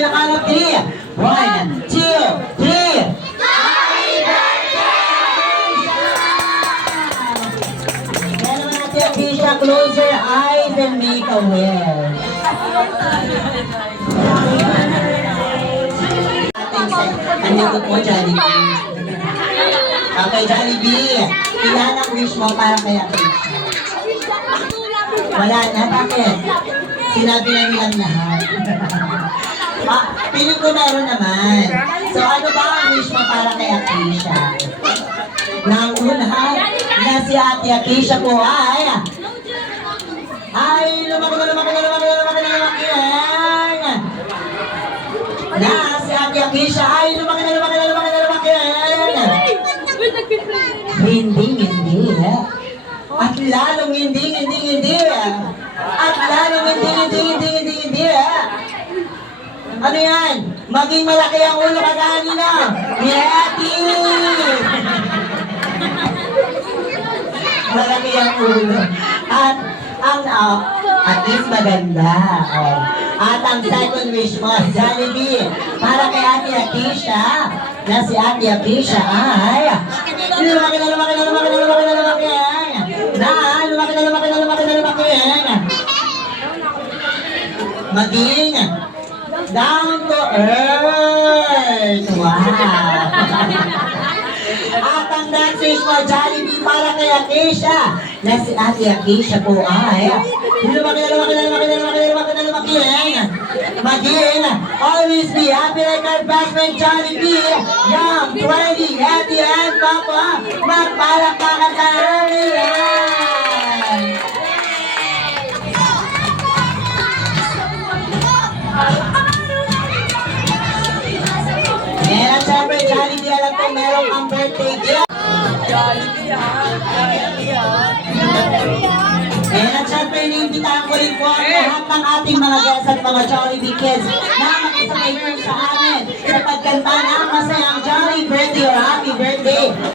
in the count of three. 1, 2, 3. Kaya naman natin, Atisha, close your eyes and make a wish. Ano ko po, Jollibee? Okay, Jollibee. Ilan ang wish mo para kay Atisha? Wala na, bakit? Sinabi na nilang lahat. Piling ko meron naman. So ano ba ang wish mo para kay Atisha? Nang unahan na si Ate Atisha po ay lumaki na yan. Na si Ate Atisha ay lumaki na yan. Hindi. At lalong hindi. At lalong hindi. Ano yan? Maging malaki ang ulo kaganina. Yeti! Malaki ang ulo. At least maganda. Oh. At ang second wish mo, Jollibee, para kay Ate Atisha, na si Ate Atisha ay lumaki na maging down to earth. Wow! At ang next wish mo, Jollibee, para kay Atisha, na si Ate Atisha po ay lumaki maging always be happy like our best friend Jollibee, young, 20, happy and papa, magpalakpakan tayo yan! Meron siyempre, Jollibee, alam ko meron kang birthday gift. Meron siyempre, iniimbitahan ko rin po ang lahat ng ating mga guests at mga Jollibee kids na makisabay sa amin sa pagkanta ng masayang Jolly Birthday or Happy Birthday.